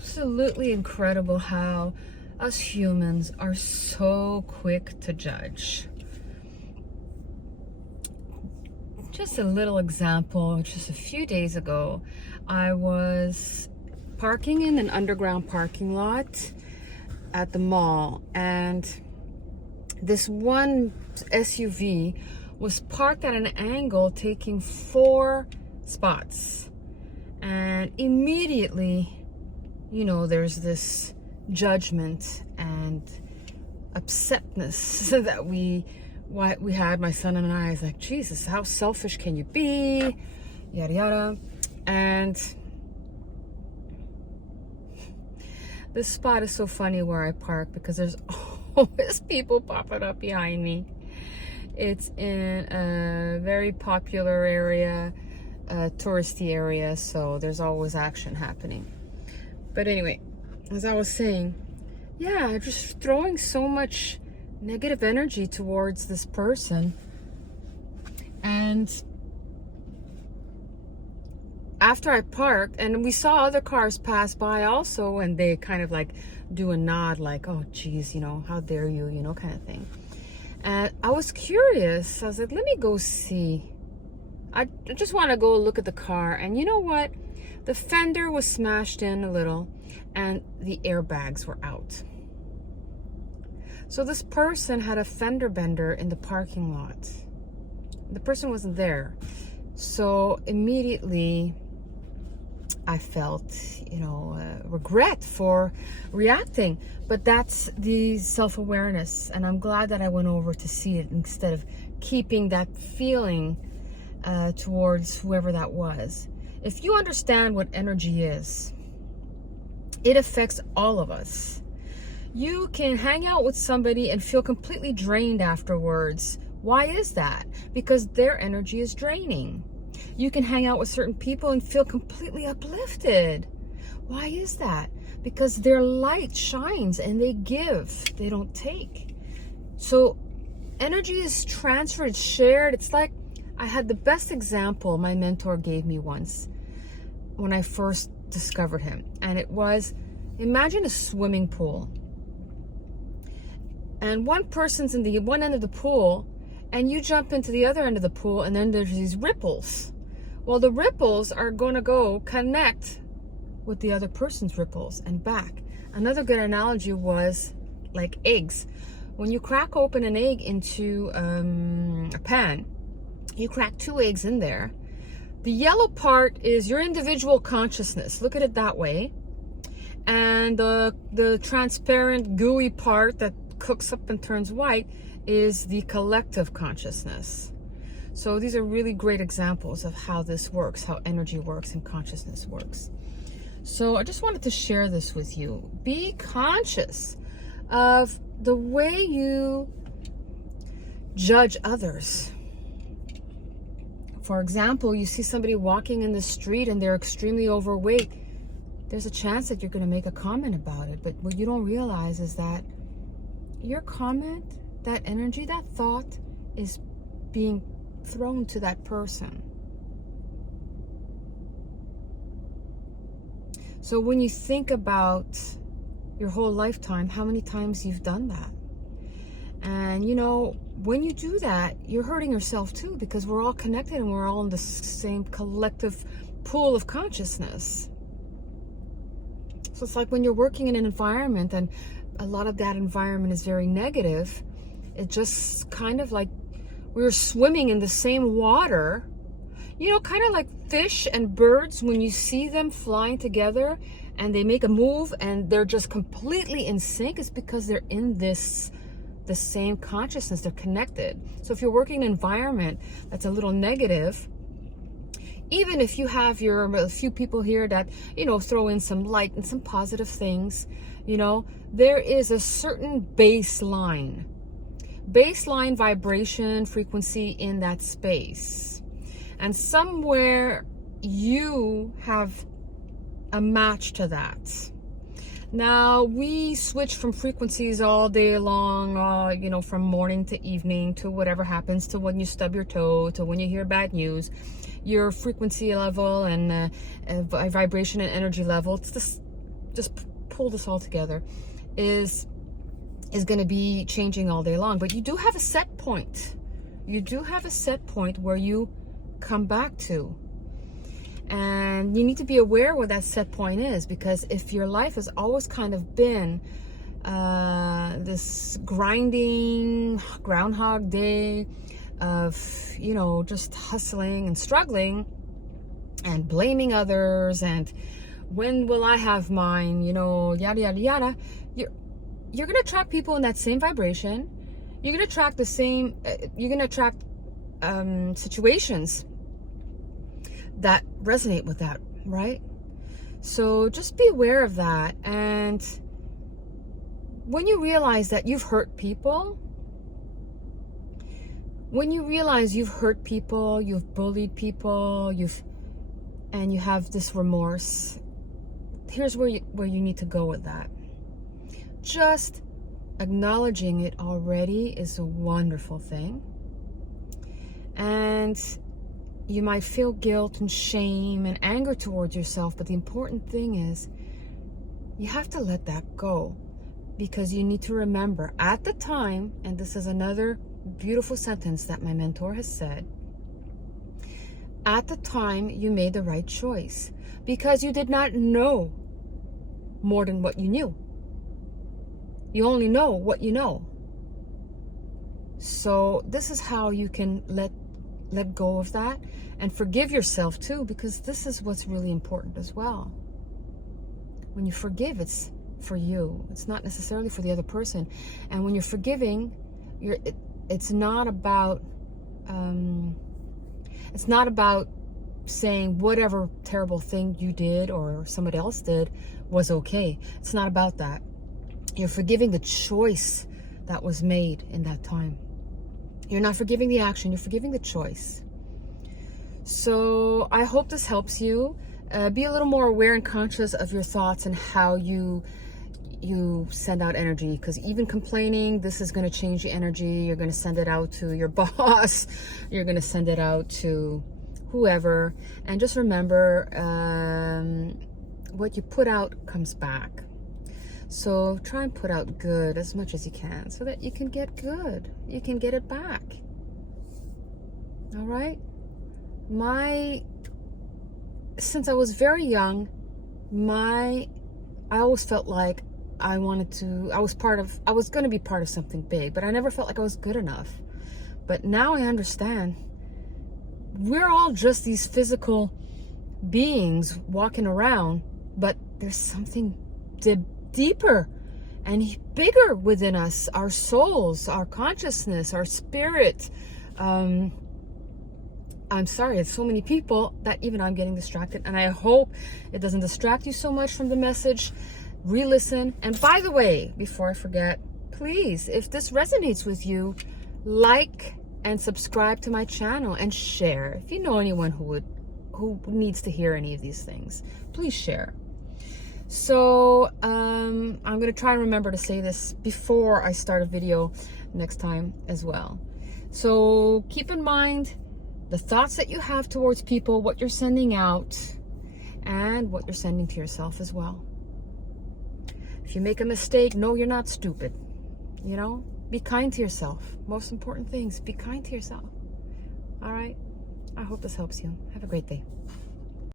absolutely incredible how us humans are so quick to judge. Just a little example, just a few days ago, I was parking in an underground parking lot at the mall, and this one SUV was parked at an angle taking 4 spots. And immediately, there's this judgment and upsetness that we had, my son and I. Is like, Jesus, how selfish can you be? Yada yada. And this spot is so funny where I park because there's always people popping up behind me. It's in a very popular area, a touristy area, so there's always action happening. But anyway, as I was saying, yeah, just throwing so much negative energy towards this person. And after I parked, and we saw other cars pass by also, and they kind of like do a nod like, oh geez, how dare you, kind of thing. And I was curious. I was like, let me go see. I just want to go look at the car. And you know what? The fender was smashed in a little and the airbags were out. So this person had a fender bender in the parking lot. The person wasn't there. So immediately I felt, regret for reacting. But that's the self-awareness. And I'm glad that I went over to see it instead of keeping that feeling towards whoever that was. If you understand what energy is, it affects all of us. You can hang out with somebody and feel completely drained afterwards. Why is that? Because their energy is draining. You can hang out with certain people and feel completely uplifted. Why is that? Because their light shines and they give, they don't take. So energy is transferred, it's shared. It's like, I had the best example my mentor gave me once when I first discovered him. And it was, imagine a swimming pool. And one person's in the one end of the pool, and you jump into the other end of the pool, and then there's these ripples. Well, the ripples are going to go connect with the other person's ripples and back. Another good analogy was like eggs. When you crack open an egg into a pan, you crack 2 eggs in there. The yellow part is your individual consciousness. Look at it that way. And the transparent, gooey part that cooks up and turns white is the collective consciousness. So these are really great examples of how this works, how energy works and consciousness works. So I just wanted to share this with you. Be conscious of the way you judge others. For example, you see somebody walking in the street and they're extremely overweight. There's a chance that you're going to make a comment about it. But what you don't realize is that your comment, that energy, that thought is being thrown to that person. So when you think about your whole lifetime, how many times you've done that? And when you do that, you're hurting yourself too, because we're all connected and we're all in the same collective pool of consciousness. So it's like when you're working in an environment and a lot of that environment is very negative, it just kind of like we're swimming in the same water, kind of like fish and birds. When you see them flying together and they make a move and they're just completely in sync, it's because they're in the same consciousness, they're connected. So if you're working in an environment that's a little negative, even if you have a few people here that, throw in some light and some positive things, there is a certain baseline vibration frequency in that space. And somewhere you have a match to that. Now, we switch from frequencies all day long, from morning to evening to whatever happens, to when you stub your toe, to when you hear bad news. Your frequency level and vibration and energy level, it's just pull this all together, is going to be changing all day long. But you do have a set point. You do have a set point where you come back to. And you need to be aware what that set point is, because if your life has always kind of been this grinding Groundhog Day of, you know, just hustling and struggling and blaming others and when will I have mine, you know, yada yada yada, you're gonna attract people in that same vibration. You're gonna attract the same. You're gonna attract situations that resonate with that, right? So just be aware of that. And when you realize that you've hurt people, you've bullied people, and you have this remorse, here's where you need to go with that. Just acknowledging it already is a wonderful thing. And you might feel guilt and shame and anger towards yourself, but the important thing is you have to let that go, because you need to remember at the time, and this is another beautiful sentence that my mentor has said, at the time you made the right choice because you did not know more than what you knew. You only know what you know. So this is how you can let go of that and forgive yourself too, because this is what's really important as well. When you forgive, it's for you. It's not necessarily for the other person. And when you're forgiving, it's not about saying whatever terrible thing you did or somebody else did was okay. It's not about that. You're forgiving the choice that was made in that time. You're not forgiving the action, you're forgiving the choice. So I hope this helps you. Be a little more aware and conscious of your thoughts and how you send out energy, because even complaining, this is going to change the energy. You're going to send it out to your boss. You're going to send it out to whoever. And just remember, what you put out comes back. So try and put out good as much as you can so that you can get good. You can get it back. All right? Since I was very young, I always felt like I was going to be part of something big, but I never felt like I was good enough. But now I understand we're all just these physical beings walking around, but there's something deeper and bigger within us, our souls, our consciousness, our spirit. I'm sorry, it's so many people that even I'm getting distracted, and I hope it doesn't distract you so much from the message. Re-listen. And by the way, before I forget, please, if this resonates with you, like and subscribe to my channel and share. If you know anyone who needs to hear any of these things, please share. So I'm going to try and remember to say this before I start a video next time as well. So keep in mind the thoughts that you have towards people, what you're sending out, and what you're sending to yourself as well. If you make a mistake, know you're not stupid. You know, be kind to yourself. Most important things, be kind to yourself. All right? I hope this helps you. Have a great day.